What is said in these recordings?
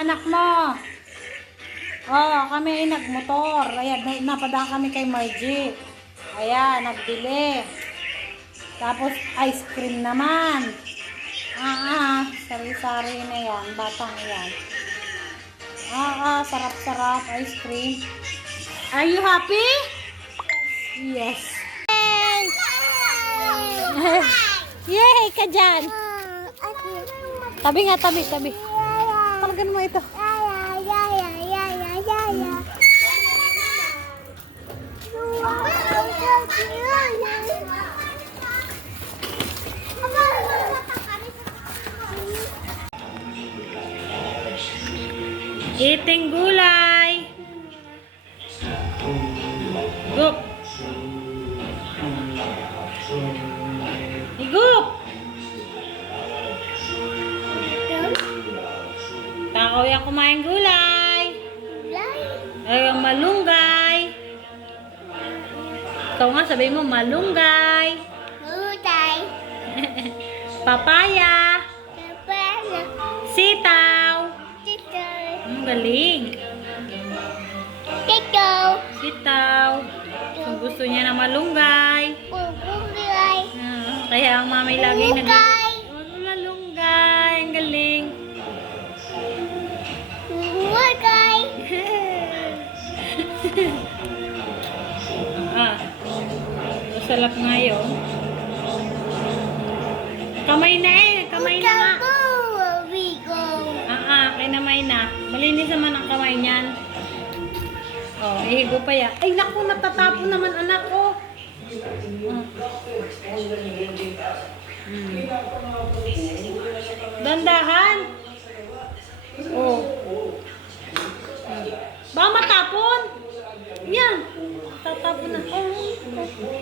Anak mo. Oh, kami ay nagmotor. Ayan, napadaan kami kay Margie. Ayan, nagbili. Tapos ice cream naman. Sari-sari na yan. Batang yan. Sarap-sarap ice cream. Are you happy? Yes. Yay ka dyan. Tabi nga, tabi. Talagan mo ito. Eating gulay. Higup. Higup. Takaw yan kumain gulay. Ay, malunggay. Ikaw nga sabihin mo malunggay. Papaya. Sitaw. Galing. Sitaw. Kung gusto niya ng malunggay. Kaya ang mami lagi malunggay. Ang galing. Masarap nga yun. Kamay na kamay na nga. Kinamay na. Malinis naman ang kamay niyan. Oh, ihigo pa yan. Ay, naku, natatapon naman anak ko. Dandahan. Oh. Baka matapon. Yan. Tatapon na.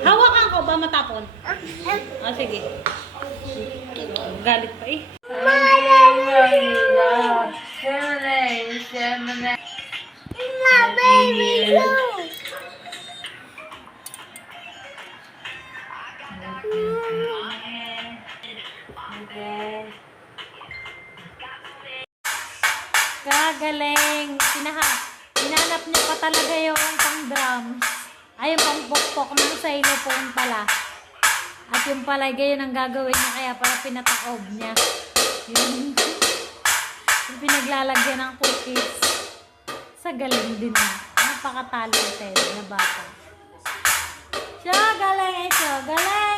Hawakan ko, ba matapon? Sige. Galit pa eh. Kagaling. Hinanap niya pa talaga yung pang drums. Ay, yung pang pokpok ng xylophone pala. At yung pala, gayon ang gagawin niya. Kaya pala pinataob niya. Yung pinaglalagyan ng cookies. Sa galing din niya. Napaka-talented na bata. Siya galing.